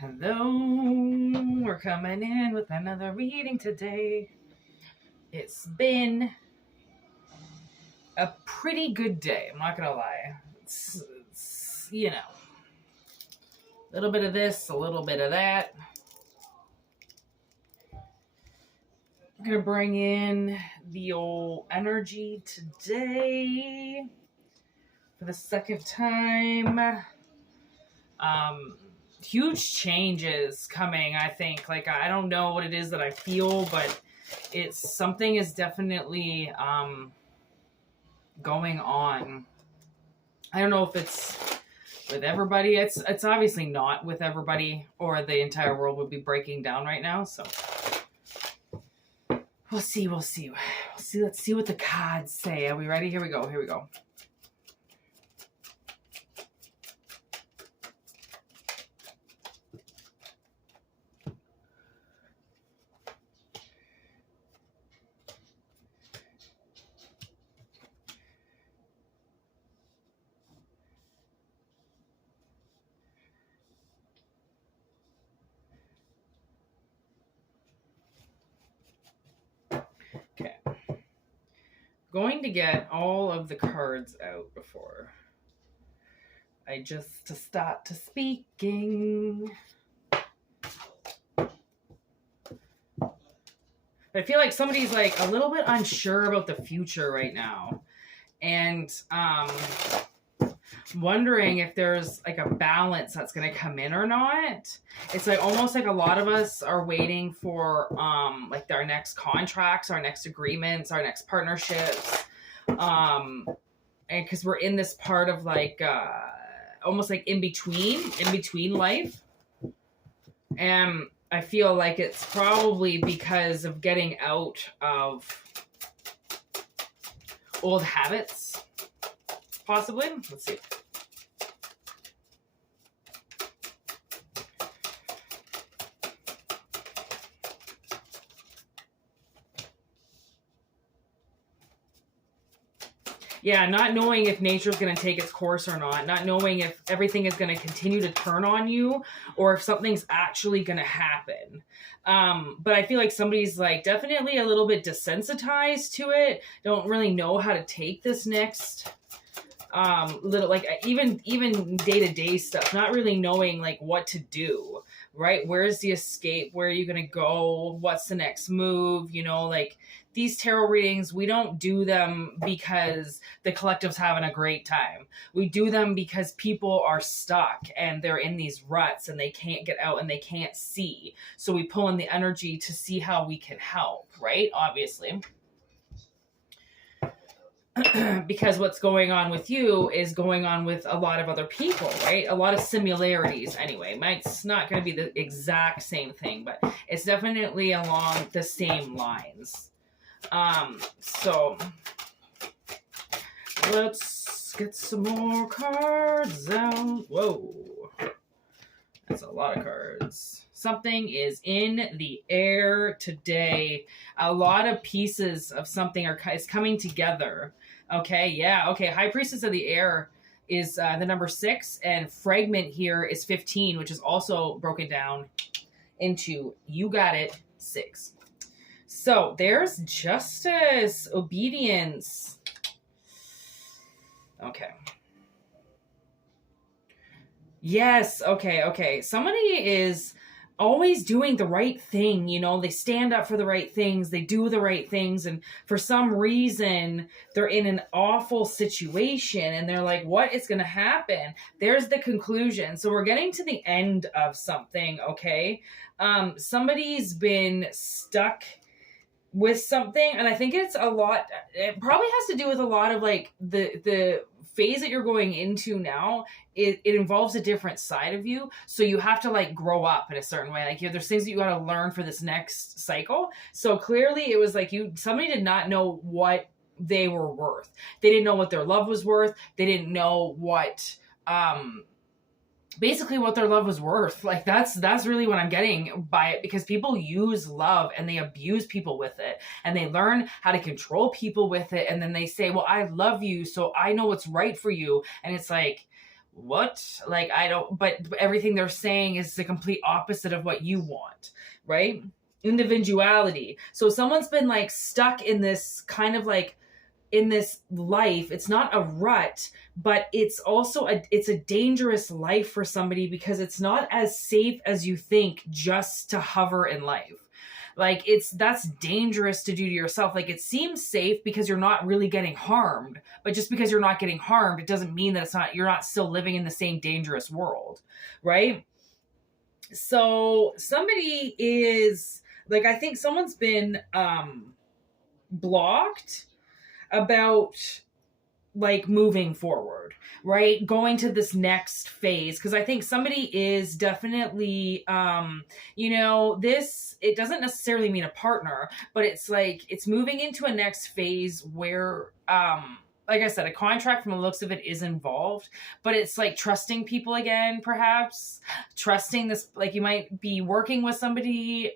Hello, we're coming in with another reading today. It's been a pretty good day, I'm not gonna lie. It's a little bit of this, a little bit of that. I'm gonna bring in the old energy today for the second time. Huge changes coming, I think. Like, I don't know what it is that I feel, but it's something is definitely going on. I don't know if it's with everybody. It's obviously not with everybody, or the entire world would be breaking down right now. So we'll see. Let's see what the cards say. Are we ready? Here we go. Okay. Going to get all of the cards out before I just start to speaking. I feel like somebody's like a little bit unsure about the future right now, and wondering if there's like a balance that's going to come in or not. It's like almost like a lot of us are waiting for like our next contracts, our next agreements, our next partnerships, and because we're in this part of like almost like in between life, and I feel like it's probably because of getting out of old habits, possibly. Let's see. Yeah, not knowing if nature's going to take its course or not knowing if everything is going to continue to turn on you or if something's actually going to happen. But I feel like somebody's like definitely a little bit desensitized to it, don't really know how to take this next little, like even day-to-day stuff, not really knowing like what to do, right? Where's the escape? Where are you going to go? What's the next move? Like these tarot readings, we don't do them because the collective's having a great time. We do them because people are stuck and they're in these ruts and they can't get out and they can't see. So we pull in the energy to see how we can help, right? Obviously. Because what's going on with you is going on with a lot of other people, right? A lot of similarities anyway. It's not going to be the exact same thing, but it's definitely along the same lines. So let's get some more cards out. Whoa. That's a lot of cards. Something is in the air today. A lot of pieces of something is coming together. Okay, yeah, okay. High Priestess of the Air is the number 6, and Fragment here is 15, which is also broken down into, you got it, 6. So there's justice, obedience. Okay. Yes, okay. Somebody is always doing the right thing, they stand up for the right things, they do the right things, and for some reason they're in an awful situation and they're like, what is going to happen? There's the conclusion. So we're getting to the end of something, okay? Somebody's been stuck with something, and I think it probably has to do with a lot of like the phase that you're going into now. It involves a different side of you, so you have to like grow up in a certain way. Like there's things that you got to learn for this next cycle. So clearly it was like somebody did not know what they were worth. They didn't know what their love was worth. They didn't know what basically what their love was worth. Like that's really what I'm getting by it, because people use love and they abuse people with it, and they learn how to control people with it, and then they say, well, I love you, so I know what's right for you. And it's like, what? Like, I don't, but everything they're saying is the complete opposite of what you want, right? Individuality. So someone's been like stuck in this kind of like, in this life. It's not a rut, but it's also it's a dangerous life for somebody, because it's not as safe as you think just to hover in life. Like, that's dangerous to do to yourself. Like, it seems safe because you're not really getting harmed, but just because you're not getting harmed, it doesn't mean that you're not still living in the same dangerous world, right? So somebody is like, I think someone's been blocked about like moving forward, right? Going to this next phase. Because I think somebody is definitely, it doesn't necessarily mean a partner, but it's like, it's moving into a next phase where, like I said, a contract from the looks of it is involved, but it's like trusting people again, perhaps trusting this, like you might be working with somebody,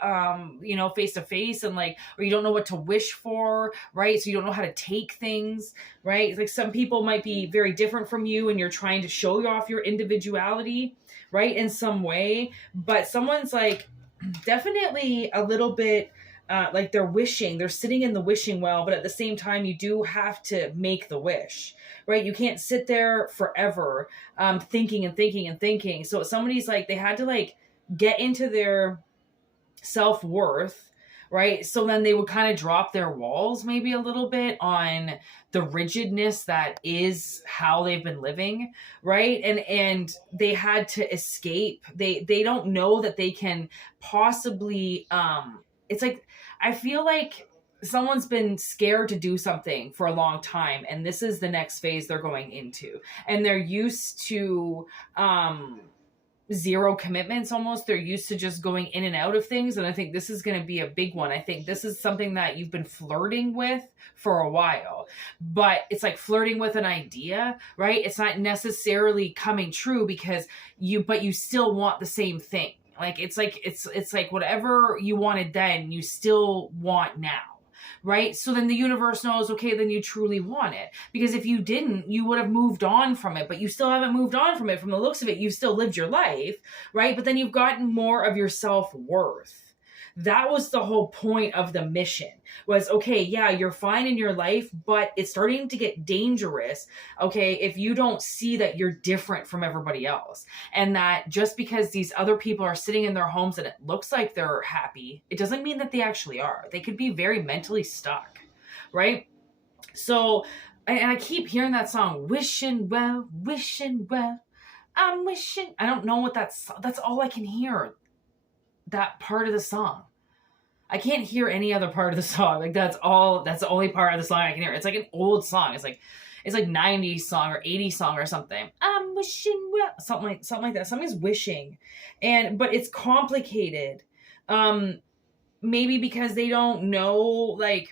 face to face, and like, or you don't know what to wish for, right? So you don't know how to take things, right? Like, some people might be very different from you and you're trying to show off your individuality, right? In some way, but someone's like definitely a little bit, like they're sitting in the wishing well, but at the same time, you do have to make the wish, right? You can't sit there forever, thinking and thinking and thinking. So somebody's like, they had to like get into their self-worth, right? So then they would kind of drop their walls maybe a little bit on the rigidness that is how they've been living, right? And they had to escape. They don't know that they can possibly, it's like, I feel like someone's been scared to do something for a long time, and this is the next phase they're going into. And they're used to zero commitments almost. They're used to just going in and out of things. And I think this is going to be a big one. I think this is something that you've been flirting with for a while, but it's like flirting with an idea, right? It's not necessarily coming true because but you still want the same thing. Like, it's like whatever you wanted then, you still want now, right? So then the universe knows, okay, then you truly want it. Because if you didn't, you would have moved on from it, but you still haven't moved on from it. From the looks of it, you've still lived your life, right? But then you've gotten more of your self-worth. That was the whole point of the mission, was, okay, yeah, you're fine in your life, but it's starting to get dangerous, okay, if you don't see that you're different from everybody else. And that just because these other people are sitting in their homes and it looks like they're happy, it doesn't mean that they actually are. They could be very mentally stuck, right? So, and I keep hearing that song, wishing well, I'm wishing. I don't know what that's all I can hear. That part of the song. I can't hear any other part of the song. Like, that's the only part of the song I can hear. It's like an old song. It's like 90s song or 80s song or something. I'm wishing well, something like that. Somebody's wishing. But it's complicated. Maybe because they don't know, like,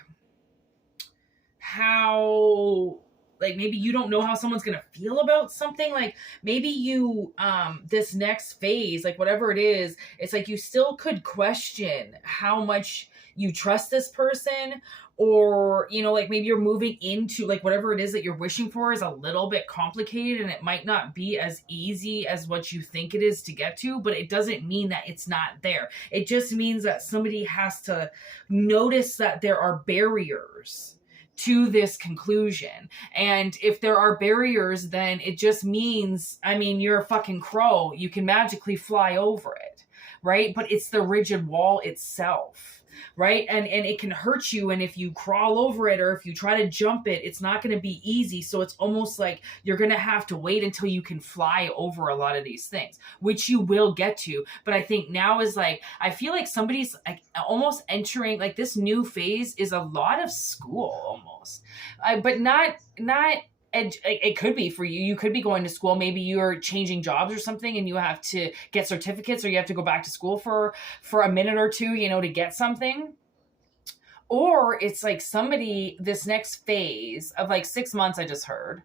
how, like, maybe you don't know how someone's going to feel about something. Like, maybe you, this next phase, like whatever it is, it's like you still could question how much you trust this person, or, like maybe you're moving into, like, whatever it is that you're wishing for is a little bit complicated and it might not be as easy as what you think it is to get to, but it doesn't mean that it's not there. It just means that somebody has to notice that there are barriers to this conclusion. And if there are barriers, then it just means, I mean, you're a fucking crow. You can magically fly over it, right? But it's the rigid wall itself, right? And it can hurt you. And if you crawl over it or if you try to jump it, it's not going to be easy. So it's almost like you're going to have to wait until you can fly over a lot of these things, which you will get to. But I think now is like, I feel like somebody's like almost entering, like, this new phase is a lot of school almost, but not it could be for you. You could be going to school. Maybe you're changing jobs or something and you have to get certificates, or you have to go back to school for a minute or two, to get something. Or it's like somebody, this next phase of like 6 months, I just heard.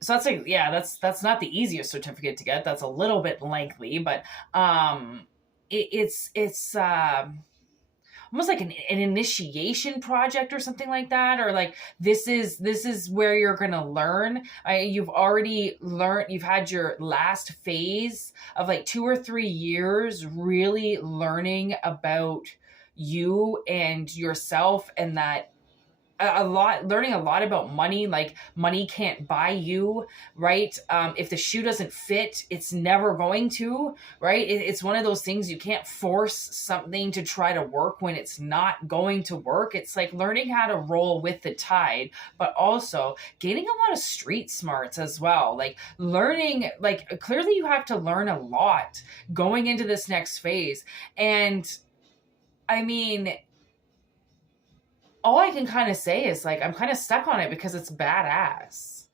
So that's like, yeah, that's not the easiest certificate to get. That's a little bit lengthy, but it's almost like an initiation project or something like that, or like this is where you're gonna learn. You've already learned, you've had your last phase of like 2 or 3 years really learning about you and yourself, and that learning a lot about money. Like money can't buy you, right? If the shoe doesn't fit, it's never going to, right? It's one of those things, you can't force something to try to work when it's not going to work. It's like learning how to roll with the tide, but also gaining a lot of street smarts as well. Like learning, like clearly you have to learn a lot going into this next phase. And I mean, all I can kind of say is like, I'm kind of stuck on it because it's badass,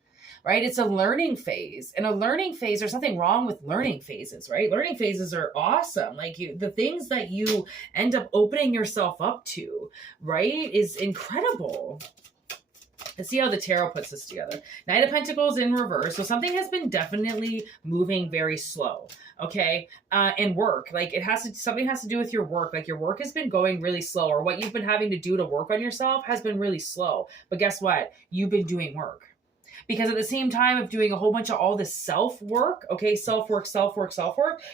right? It's a learning phase, and a learning phase, there's nothing wrong with learning phases, right? Learning phases are awesome. Like the things that you end up opening yourself up to, right, is incredible. Let's see how the tarot puts this together. Knight of Pentacles in reverse. So something has been definitely moving very slow. Okay. And work. Like something has to do with your work. Like your work has been going really slow, or what you've been having to do to work on yourself has been really slow. But guess what? You've been doing work. Because at the same time of doing a whole bunch of all this self-work, okay, self-work,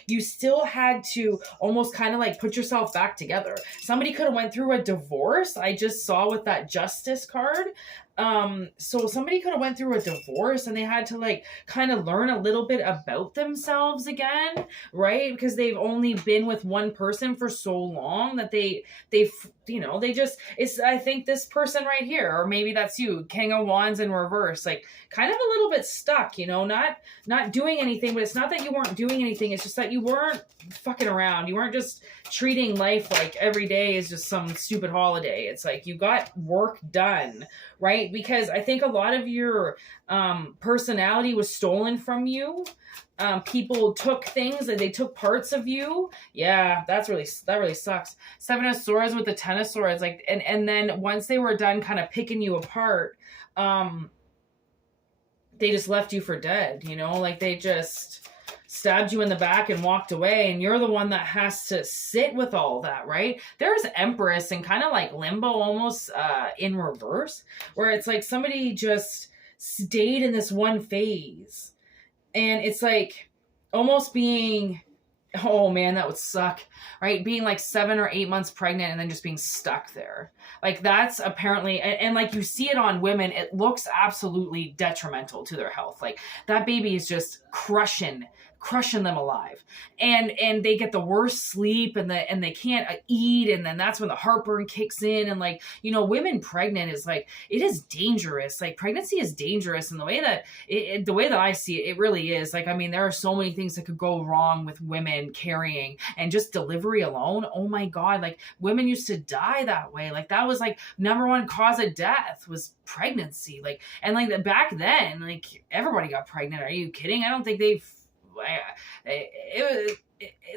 you still had to almost kind of like put yourself back together. Somebody could have went through a divorce. I just saw with that Justice card. So somebody could have went through a divorce and they had to like kind of learn a little bit about themselves again, right? Because they've only been with one person for so long that they just, I think this person right here, or maybe that's you, King of Wands in reverse, like kind of a little bit stuck, not doing anything. But it's not that you weren't doing anything. It's just that you weren't fucking around. You weren't just treating life like every day is just some stupid holiday. It's like you got work done, right? Because I think a lot of your personality was stolen from you. People took things, and they took parts of you. Yeah, that really sucks. 7 of Swords with the 10 of Swords, like, and then once they were done kind of picking you apart, they just left you for dead. Like they just stabbed you in the back and walked away, and you're the one that has to sit with all that, right? There's Empress and kind of like Limbo almost in reverse, where it's like somebody just stayed in this one phase, and it's like almost being, oh man, that would suck, right? Being like 7 or 8 months pregnant and then just being stuck there. Like that's apparently, and like you see it on women, it looks absolutely detrimental to their health. Like that baby is just crushing them alive, and they get the worst sleep, and they can't eat, and then that's when the heartburn kicks in. And like, women pregnant is like, it is dangerous. Like pregnancy is dangerous, and the way that I see it, it really is. Like, I mean, there are so many things that could go wrong with women carrying, and just delivery alone. Oh my God. Like women used to die that way. Like that was like number one cause of death was pregnancy. Like, and like back then, like everybody got pregnant. Are you kidding? I don't think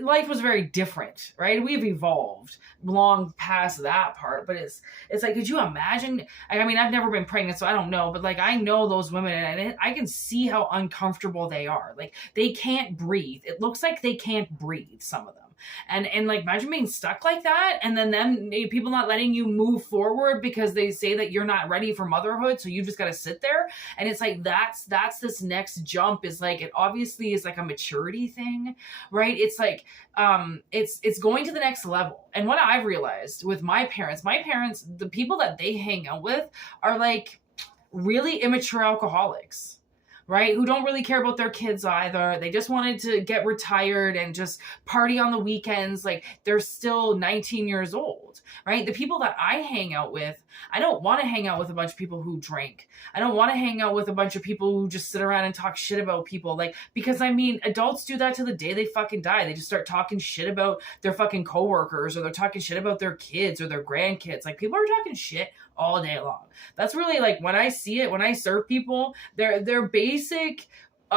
life was very different, right? We've evolved long past that part, but it's like, could you imagine? I mean, I've never been pregnant, so I don't know, but like I know those women, and I can see how uncomfortable they are. Like they can't breathe. It looks like they can't breathe, some of them. And like imagine being stuck like that, and then people not letting you move forward because they say that you're not ready for motherhood, so you just got to sit there. And it's like that's this next jump is like, it obviously is like a maturity thing, right? It's like it's going to the next level. And what I've realized with my parents, the people that they hang out with are like really immature alcoholics, right? Who don't really care about their kids either. They just wanted to get retired and just party on the weekends. Like they're still 19 years old, right? The people that I hang out with, I don't want to hang out with a bunch of people who drink. I don't want to hang out with a bunch of people who just sit around and talk shit about people. Like, because I mean, adults do that to the day they fucking die. They just start talking shit about their fucking coworkers, or they're talking shit about their kids or their grandkids. Like people are talking shit all day long. That's really like when I see it, when I serve people, their basic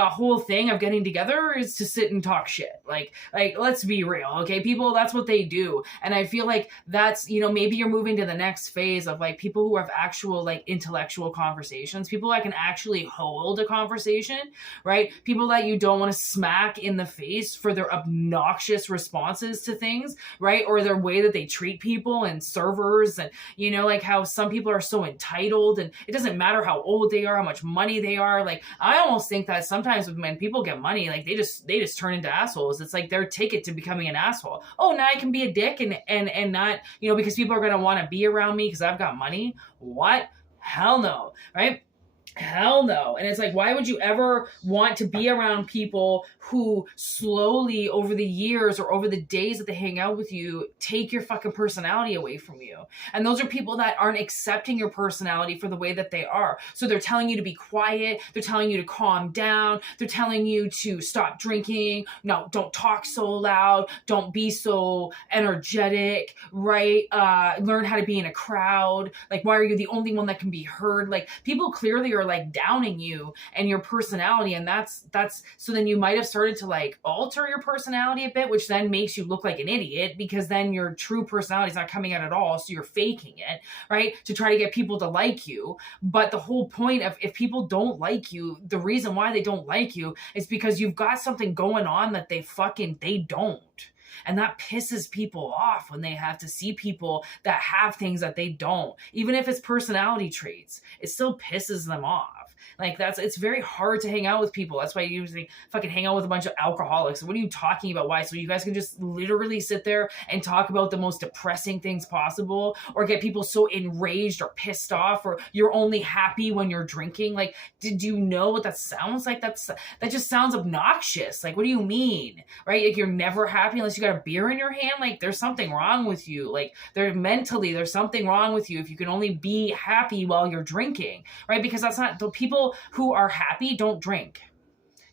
whole thing of getting together is to sit and talk shit. Like let's be real, okay? People, that's what they do. And I feel like that's, you know, maybe you're moving to the next phase of like people who have actual like intellectual conversations, people that can actually hold a conversation, right? People that you don't want to smack in the face for their obnoxious responses to things, right? Or their way that they treat people and servers, and, you know, like how some people are so entitled, and it doesn't matter how old they are, how much money they are. Like, I almost think that sometimes when people get money, like they just turn into assholes. It's like their ticket to becoming an asshole. Oh, now I can be a dick and not, you know, because people are going to want to be around me because I've got money. What? Hell no, right? Hell no. And it's like, why would you ever want to be around people who slowly over the years or over the days that they hang out with you take your fucking personality away from you? And those are people that aren't accepting your personality for the way that they are. So they're telling you to be quiet. They're telling you to calm down. They're telling you to stop drinking. No, don't talk so loud. Don't be so energetic, right? Learn how to be in a crowd. Like, why are you the only one that can be heard? Like, people clearly are like downing you and your personality, and that's so then you might have started to like alter your personality a bit, which then makes you look like an idiot, because then your true personality is not coming out at all, so you're faking it, right, to try to get people to like you. But the whole point of, if people don't like you, the reason why they don't like you is because you've got something going on that they don't. And that pisses people off when they have to see people that have things that they don't. Even if it's personality traits, it still pisses them off. Like, it's very hard to hang out with people. That's why you usually fucking hang out with a bunch of alcoholics. What are you talking about? Why? So you guys can just literally sit there and talk about the most depressing things possible, or get people so enraged or pissed off, or you're only happy when you're drinking. Like, did you know what that sounds like? That just sounds obnoxious. Like, what do you mean? Right? Like, you're never happy unless you got a beer in your hand. Like, there's something wrong with you. Like, there's something wrong with you if you can only be happy while you're drinking, right? Because that's not the people who are happy don't drink.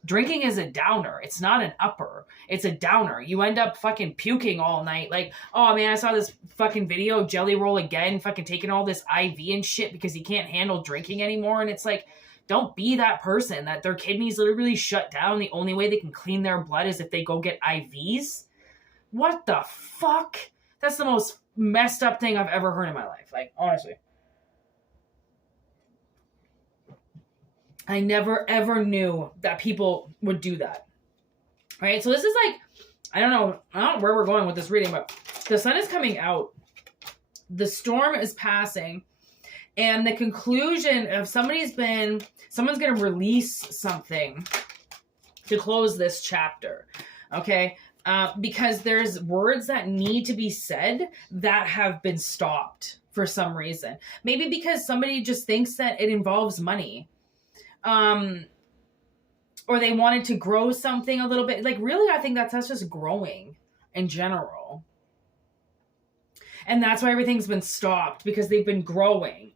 Drinking is a downer. It's not an upper. It's a downer. You end up fucking puking all night. Like, oh man, I saw this fucking video, Jelly Roll again, fucking taking all this IV and shit because he can't handle drinking anymore. And it's like, don't be that person that their kidneys literally shut down. The only way they can clean their blood is if they go get IVs. What the fuck? That's the most messed up thing I've ever heard in my life. Like, honestly. I never ever knew that people would do that. Right? So this is like, I don't know where we're going with this reading, but the sun is coming out. The storm is passing. And the conclusion of someone's going to release something to close this chapter. Okay? Because there's words that need to be said that have been stopped for some reason. Maybe because somebody just thinks that it involves money. Or they wanted to grow something a little bit. Like, really, I think that's just growing in general. And that's why everything's been stopped, because they've been growing.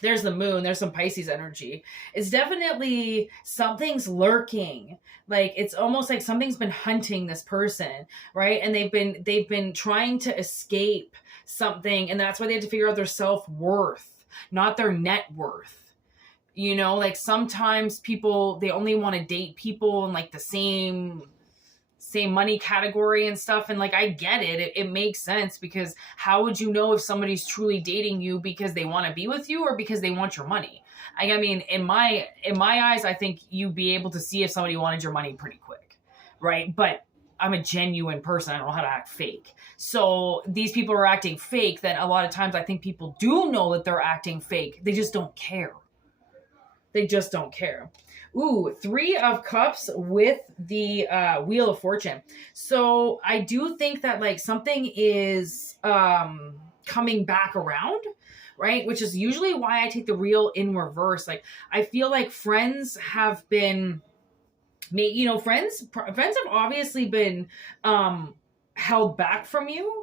There's the moon. There's some Pisces energy. It's definitely something's lurking. Like, it's almost like something's been hunting this person, right? And they've been trying to escape something, and that's why they have to figure out their self-worth, not their net worth. You know, like sometimes people, they only want to date people in like the same money category and stuff. And like, I get it. It makes sense, because how would you know if somebody's truly dating you because they want to be with you or because they want your money? I mean, in my eyes, I think you'd be able to see if somebody wanted your money pretty quick, right? But I'm a genuine person. I don't know how to act fake. So these people are acting fake. Then a lot of times I think people do know that they're acting fake. They just don't care. They just don't care. Ooh, 3 of Cups with the Wheel of Fortune. So I do think that like something is coming back around, right? Which is usually why I take the Wheel in reverse. Like, I feel like friends have been, you know, friends have obviously been held back from you.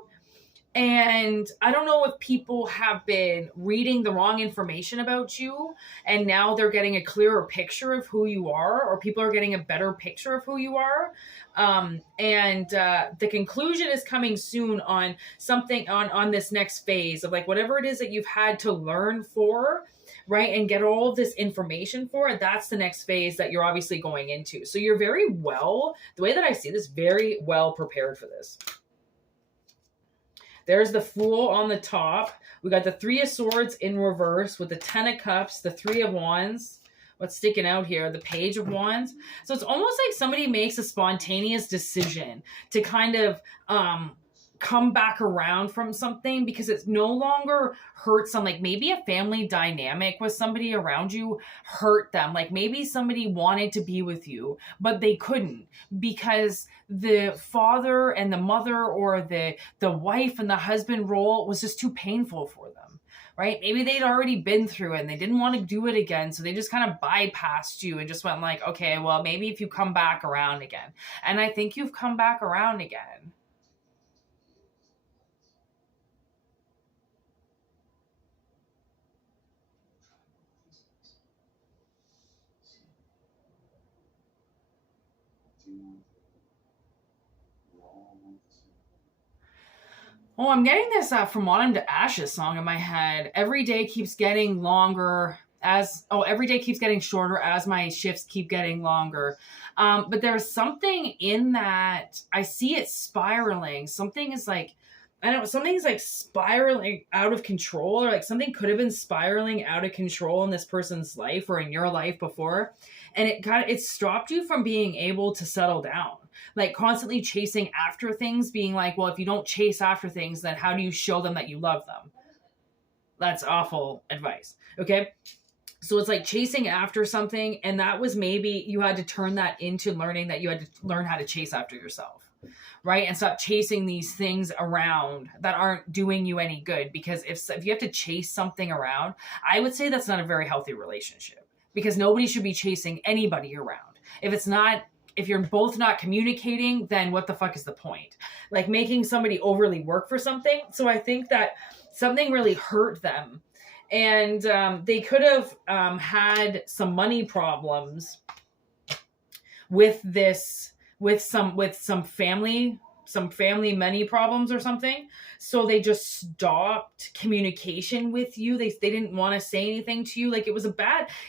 And I don't know if people have been reading the wrong information about you, and now they're getting a clearer picture of who you are, or people are getting a better picture of who you are. And the conclusion is coming soon on something on this next phase of like whatever it is that you've had to learn for. right? And get all of this information for it. That's the next phase that you're obviously going into. So you're very well, the way that I see this, very well prepared for this. There's the Fool on the top. We got the Three of Swords in reverse with the Ten of Cups, the Three of Wands. What's sticking out here? The Page of Wands. So it's almost like somebody makes a spontaneous decision to kind of come back around from something because it's no longer hurts them. Like maybe a family dynamic with somebody around you hurt them. Like maybe somebody wanted to be with you, but they couldn't because the father and the mother or the wife and the husband role was just too painful for them. Right? Maybe they'd already been through it and they didn't want to do it again. So they just kind of bypassed you and just went like, okay, well, maybe if you come back around again. And I think you've come back around again. Oh, I'm getting this From Autumn to Ashes song in my head. Every day keeps getting longer every day keeps getting shorter as my shifts keep getting longer. But there's something in that. I see it spiraling. Something is like, I don't know, something's like spiraling out of control, or like something could have been spiraling out of control in this person's life or in your life before. And it stopped you from being able to settle down. Like constantly chasing after things, being like, well, if you don't chase after things, then how do you show them that you love them? That's awful advice. Okay. So it's like chasing after something. And that was maybe you had to turn that into learning that you had to learn how to chase after yourself. Right? And stop chasing these things around that aren't doing you any good. Because if you have to chase something around, I would say that's not a very healthy relationship, because nobody should be chasing anybody around. If you're both not communicating, then what the fuck is the point? Like making somebody overly work for something. So I think that something really hurt them, and they could have had some money problems with some family money problems or something. So they just stopped communication with you. They didn't want to say anything to you. Like it was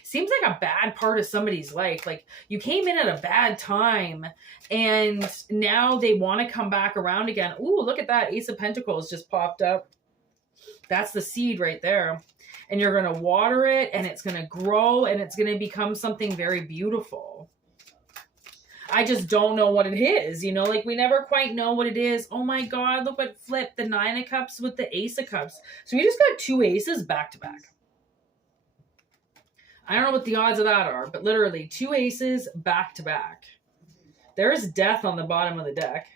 seems like a bad part of somebody's life. Like you came in at a bad time and now they want to come back around again. Ooh, look at that. Ace of Pentacles just popped up. That's the seed right there. And you're going to water it and it's going to grow and it's going to become something very beautiful. I just don't know what it is, like we never quite know what it is. Oh my God, look what flipped, the Nine of Cups with the Ace of Cups. So we just got two aces back to back. I don't know what the odds of that are, but literally two aces back to back. There's death on the bottom of the deck.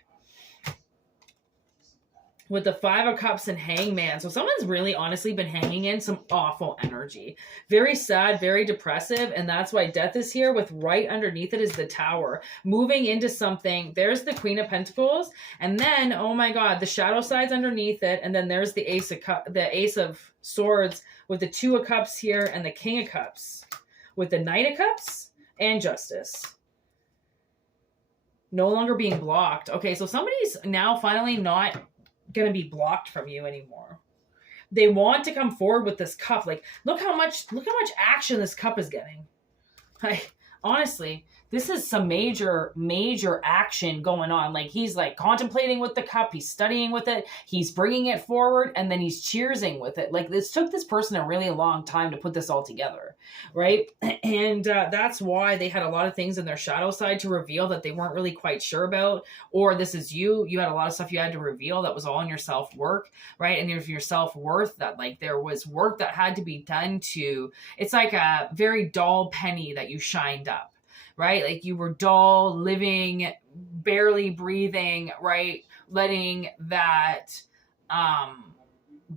With the Five of Cups and Hangman. So someone's really honestly been hanging in some awful energy. Very sad, very depressive. And that's why death is here, with right underneath it is the Tower. Moving into something. There's the Queen of Pentacles. And then, oh my God, the shadow side's underneath it. And then there's the Ace of Swords with the Two of Cups here and the King of Cups. With the Knight of Cups and Justice. No longer being blocked. Okay, so somebody's now finally not going to be blocked from you anymore. They want to come forward with this cup. Like, look how much action this cup is getting. Like, honestly, this is some major action going on. Like, he's like contemplating with the cup. He's studying with it. He's bringing it forward and then he's cheersing with it. Like, this took this person a really long time to put this all together. Right. And that's why they had a lot of things in their shadow side to reveal that they weren't really quite sure about. Or this is you had a lot of stuff you had to reveal that was all in your self-work. Right. And your self-worth, that like there was work that had to be done to, it's like a very dull penny that you shined up. Right? Like you were dull, living, barely breathing, right? Letting that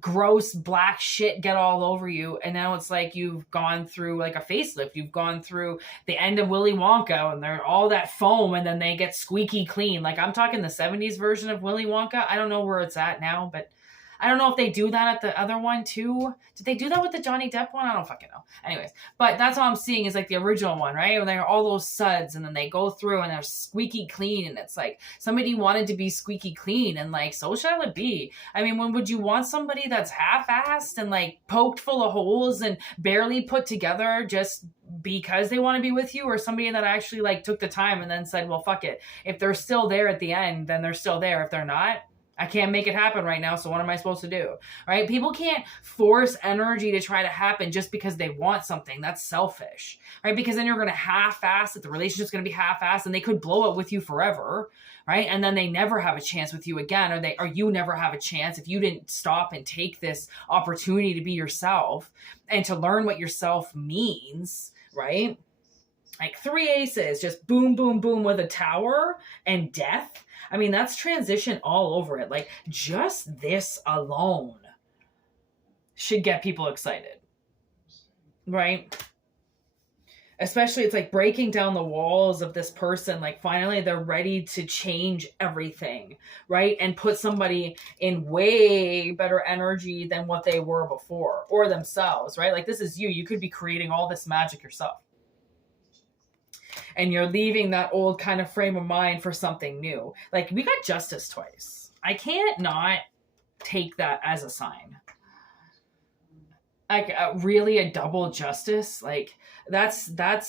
gross black shit get all over you. And now it's like you've gone through like a facelift. You've gone through the end of Willy Wonka and they're all that foam and then they get squeaky clean. Like I'm talking the 70s version of Willy Wonka. I don't know where it's at now, but I don't know if they do that at the other one too. Did they do that with the Johnny Depp one? I don't fucking know. Anyways, but that's all I'm seeing is like the original one, right? Where they're all those suds and then they go through and they're squeaky clean and it's like somebody wanted to be squeaky clean and like, so shall it be. I mean, when would you want somebody that's half-assed and like poked full of holes and barely put together just because they want to be with you, or somebody that actually like took the time and then said, well, fuck it. If they're still there at the end, then they're still there. If they're not, I can't make it happen right now. So what am I supposed to do? Right? People can't force energy to try to happen just because they want something. That's selfish, right? Because then you're going to half-ass it. The relationship's going to be half-assed and they could blow it with you forever. Right? And then they never have a chance with you again, or you never have a chance if you didn't stop and take this opportunity to be yourself and to learn what yourself means, right? Like 3 aces, just boom, boom, boom with a tower and death. I mean, that's transition all over it. Like just this alone should get people excited, right? Especially it's like breaking down the walls of this person. Like finally they're ready to change everything, right? And put somebody in way better energy than what they were before, or themselves, right? Like this is you. You could be creating all this magic yourself. And you're leaving that old kind of frame of mind for something new. Like we got justice twice. I can't not take that as a sign. Like really a double justice. Like that's the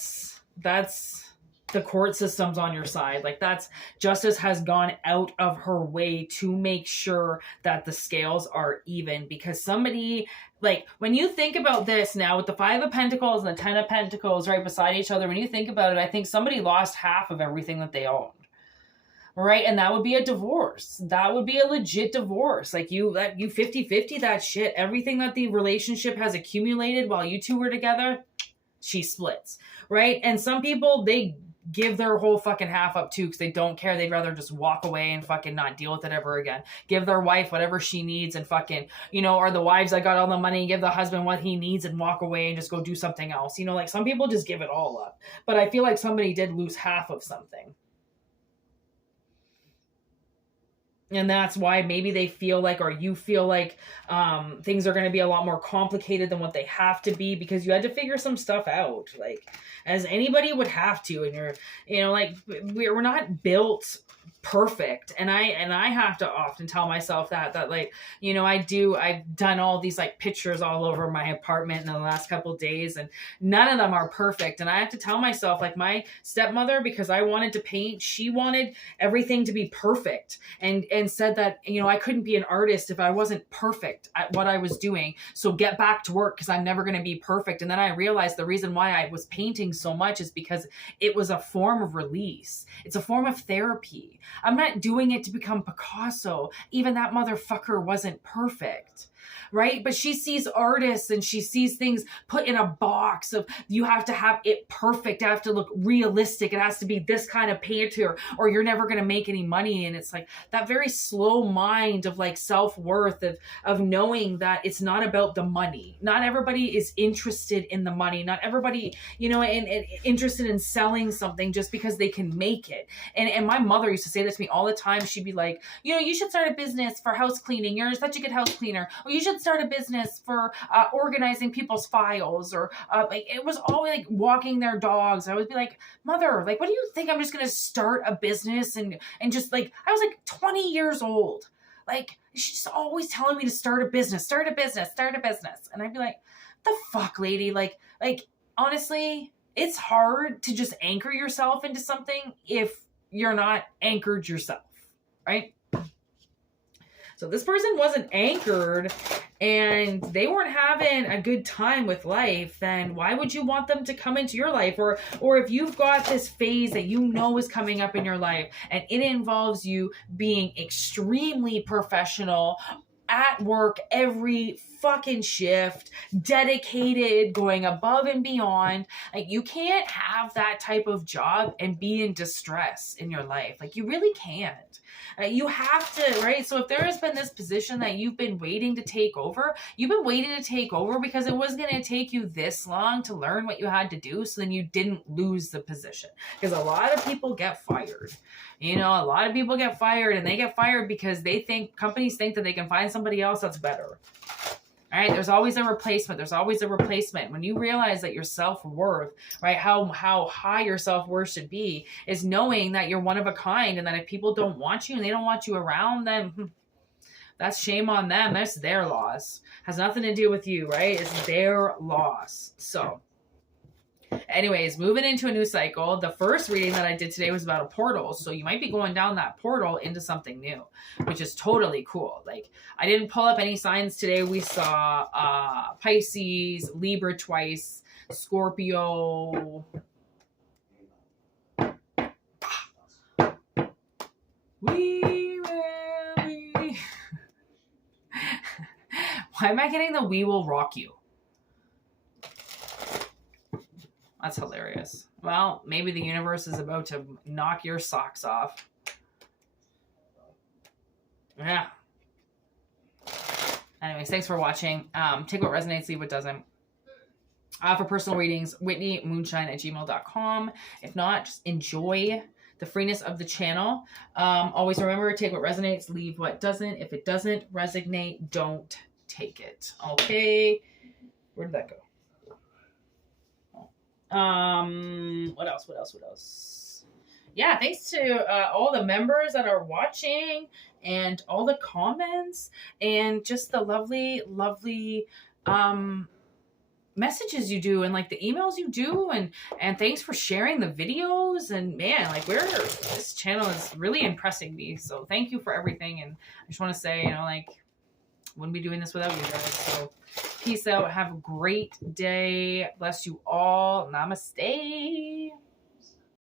court system's on your side. Like that's justice has gone out of her way to make sure that the scales are even, because somebody, like when you think about this now with the 5 of Pentacles and the 10 of Pentacles right beside each other, when you think about it, I think somebody lost half of everything that they owned. Right? And that would be a divorce. That would be a legit divorce. Like you 50-50 that shit. Everything that the relationship has accumulated while you two were together, she splits. Right? And some people, they give their whole fucking half up too because they don't care. They'd rather just walk away and fucking not deal with it ever again. Give their wife whatever she needs and fucking, or the wives that got all the money, give the husband what he needs and walk away and just go do something else. Like some people just give it all up. But I feel like somebody did lose half of something. And that's why maybe they feel like, or you feel like things are going to be a lot more complicated than what they have to be, because you had to figure some stuff out, like as anybody would have to. And like we're not built perfect. And I have to often tell myself that like, I've done all these like pictures all over my apartment in the last couple of days, and none of them are perfect. And I have to tell myself, like my stepmother, because I wanted to paint, she wanted everything to be perfect and said that, I couldn't be an artist if I wasn't perfect at what I was doing. So get back to work because I'm never going to be perfect. And then I realized the reason why I was painting so much is because it was a form of release. It's a form of therapy. I'm not doing it to become Picasso. Even that motherfucker wasn't perfect. Right? But she sees artists and she sees things put in a box of, you have to have it perfect. It has to look realistic. It has to be this kind of painter or you're never going to make any money. And it's like that very slow mind of like self-worth of knowing that it's not about the money. Not everybody is interested in the money. Not everybody, and interested in selling something just because they can make it. And my mother used to say this to me all the time. She'd be like, you should start a business for house cleaning. You're such a good house cleaner. Or you should start a business for organizing people's files, or like it was always like walking their dogs. I would be like, mother, like, what do you think? I'm just going to start a business and just like, I was like 20 years old. Like she's always telling me to start a business. And I'd be like, the fuck, lady? Like honestly, it's hard to just anchor yourself into something if you're not anchored yourself. Right? So this person wasn't anchored and they weren't having a good time with life, then why would you want them to come into your life? Or if you've got this phase that is coming up in your life and it involves you being extremely professional at work every fucking shift, dedicated, going above and beyond. Like you can't have that type of job and be in distress in your life. Like you really can't. You have to, right? So if there has been this position that you've been waiting to take over, you've been waiting to take over because it was going to take you this long to learn what you had to do, so then you didn't lose the position. Because a lot of people get fired. A lot of people get fired, and they get fired because companies think that they can find somebody somebody else that's better. All right, there's always a replacement. There's always a replacement. When you realize that your self-worth, right, how high your self-worth should be, is knowing that you're one of a kind, and that if people don't want you and they don't want you around, then that's shame on them. That's their loss. Has nothing to do with you, right? It's their loss. So anyways, moving into a new cycle. The first reading that I did today was about a portal. So you might be going down that portal into something new, which is totally cool. Like, I didn't pull up any signs today. We saw Pisces, Libra twice, Scorpio. Why am I getting the "we will rock you"? That's hilarious. Well, maybe the universe is about to knock your socks off. Yeah. Anyways, thanks for watching. Take what resonates, leave what doesn't. For personal readings, whitneymoonshine@gmail.com. If not, just enjoy the freeness of the channel. Always remember, take what resonates, leave what doesn't. If it doesn't resonate, don't take it. Okay? Where did that go? What else? Yeah, thanks to all the members that are watching, and all the comments, and just the lovely messages you do, and like the emails you do, and thanks for sharing the videos. And man, like, this channel is really impressing me, so thank you for everything. And I just want to say, like, wouldn't be doing this without you guys. So peace out. Have a great day. Bless you all. Namaste.